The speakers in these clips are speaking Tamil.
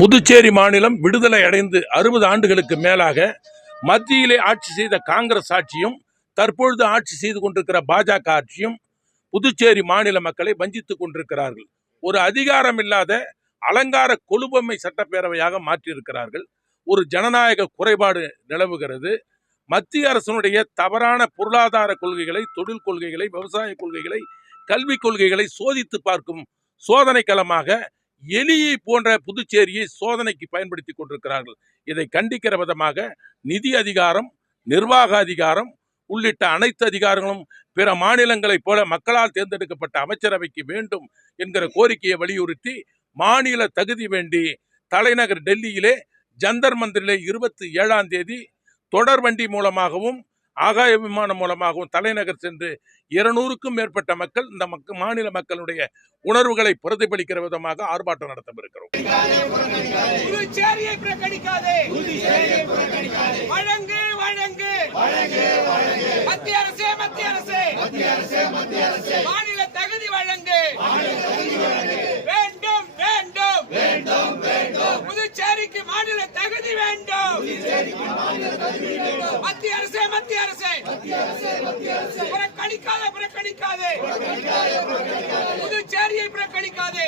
புதுச்சேரி மாநிலம் விடுதலை அடைந்து அறுபது ஆண்டுகளுக்கு மேலாக மத்தியிலே ஆட்சி செய்த காங்கிரஸ் ஆட்சியும் தற்பொழுது ஆட்சி செய்து கொண்டிருக்கிற பாஜக ஆட்சியும் புதுச்சேரி மாநில மக்களை வஞ்சித்துக் கொண்டிருக்கிறார்கள். ஒரு அதிகாரம் இல்லாத அலங்கார கொலுபொம்மை சட்டப்பேரவையாக மாற்றியிருக்கிறார்கள். ஒரு ஜனநாயக குறைபாடு நிலவுகிறது. மத்திய அரசினுடைய தவறான பொருளாதார கொள்கைகளை தொழில் கொள்கைகளை விவசாய கொள்கைகளை கல்விக் கொள்கைகளை சோதித்து பார்க்கும் சோதனை களமாக எலியை போன்ற புதுச்சேரியை சோதனைக்கு பயன்படுத்தி கொண்டிருக்கிறார்கள். இதை கண்டிக்கிற விதமாக நிதி அதிகாரம் நிர்வாக அதிகாரம் உள்ளிட்ட அனைத்து அதிகாரங்களும் பிற மாநிலங்களைப் போல மக்களால் தேர்ந்தெடுக்கப்பட்ட அமைச்சரவைக்கு வேண்டும் என்கிற கோரிக்கையை வலியுறுத்தி மாநில தகுதி வேண்டி தலைநகர் டெல்லியிலே ஜந்தர் மந்திரிலே இருபத்தி ஏழாம் தேதி தொடர் வண்டி மூலமாகவும் ஆகாய விமானம் மூலமாகவும் தலைநகர் சென்று இருநூறுக்கும் மேற்பட்ட மக்கள் இந்த மக்க மாநில மக்களுடைய உணர்வுகளை பிரதிபலிக்கிற விதமாக ஆர்ப்பாட்டம் நடத்தவிருக்கிறோம் இருக்கிறோம் வழங்கு வழங்கு. மத்திய அரசே மத்திய அரசே. மாநில தகுதி வழங்கு வேண்டும் வேண்டும் புதுச்சேரிக்கு மாநில தகுதி வேண்டும் மத்திய அரசே மத்திய அரசே. புறக்கணிக்காதே புறக்கணிக்காதே. புதுச்சேரியை புறக்கணிக்காதே.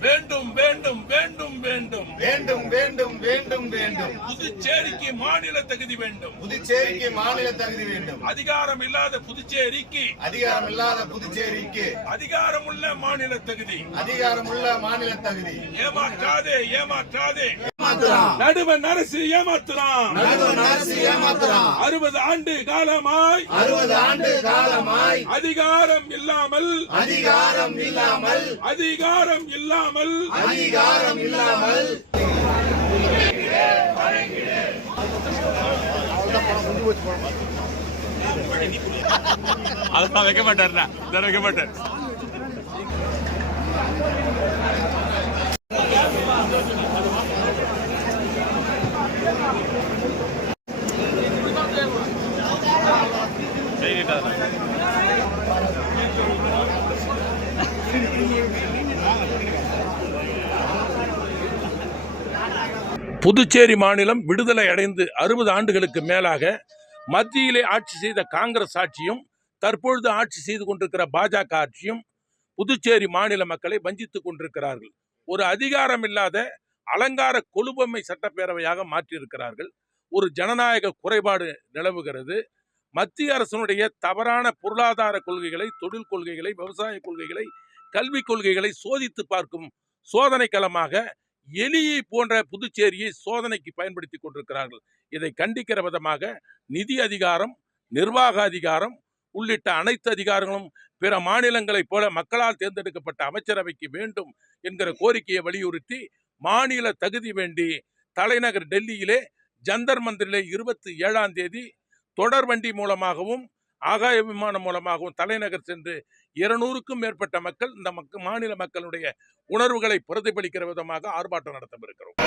வேண்டும் வேண்டும் வேண்டும் வேண்டும். வேண்டும் வேண்டும் வேண்டும் வேண்டும். புதுச்சேரிக்கு மாநில தகுதி வேண்டும். புதுச்சேரிக்கு மாநில தகுதி வேண்டும். அதிகாரம் இல்லாத புதுச்சேரிக்கு. அதிகாரம் இல்லாத புதுச்சேரிக்கு. அதிகாரமுள்ள மாநில தகுதி. அதிகாரமுள்ள மாநில தகுதி. ஏமாற்றாதே ஏமாற்றாதே. நடுவன் அரசு ஏமாத்துறான். அரசு ஏமாத்துறான். அறுபது ஆண்டு காலமாய். அறுபது ஆண்டு காலமாய். அதிகாரம் இல்லாமல். அதிகாரம் இல்லாமல். அதிகாரம் இல்லாமல். அதிகாரம் இல்லாமல். அதெல்லாம் வைக்க மாட்டார்ண்ணா. வைக்க மாட்டார். புதுச்சேரி மாநிலம் விடுதலை அடைந்து அறுபது ஆண்டுகளுக்கு மேலாக மத்தியிலே ஆட்சி செய்த காங்கிரஸ் ஆட்சியும் தற்பொழுது ஆட்சி செய்து கொண்டிருக்கிற பாஜக ஆட்சியும் புதுச்சேரி மாநில மக்களை வஞ்சித்துக் கொண்டிருக்கிறார்கள். ஒரு அதிகாரம் இல்லாத அலங்கார கொலுபொம்மை சட்டப்பேரவையாக மாற்றியிருக்கிறார்கள். ஒரு ஜனநாயக குறைபாடு நிலவுகிறது. மத்திய அரசினுடைய தவறான பொருளாதார கொள்கைகளை தொழில் கொள்கைகளை விவசாய கொள்கைகளை கல்விக் கொள்கைகளை சோதித்து பார்க்கும் சோதனை களமாக எலியை போன்ற புதுச்சேரியை சோதனைக்கு பயன்படுத்தி கொண்டிருக்கிறார்கள். இதை கண்டிக்கிற விதமாக நிதி அதிகாரம் நிர்வாக அதிகாரம் உள்ளிட்ட அனைத்து அதிகாரங்களும் பிற மாநிலங்களைப் போல மக்களால் தேர்ந்தெடுக்கப்பட்ட அமைச்சரவைக்கு வேண்டும் என்கிற கோரிக்கையை வலியுறுத்தி மாநில தகுதி வேண்டி தலைநகர் டெல்லியிலே ஜந்தர் மந்திரிலே இருபத்தி ஏழாம் தேதி தொடர் வண்டி மூலமாகவும் ஆகாய விமானம் மூலமாகவும் தலைநகர் சென்று இருநூறுக்கும் மேற்பட்ட மக்கள் இந்த மக்கள் மாநில மக்களுடைய உணர்வுகளை பிரதிபலிக்கிற விதமாக ஆர்ப்பாட்டம் நடத்தவிருக்கிறோம்.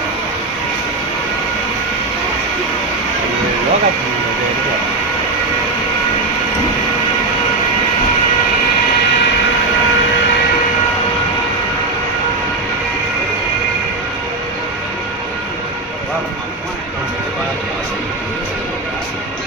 Thank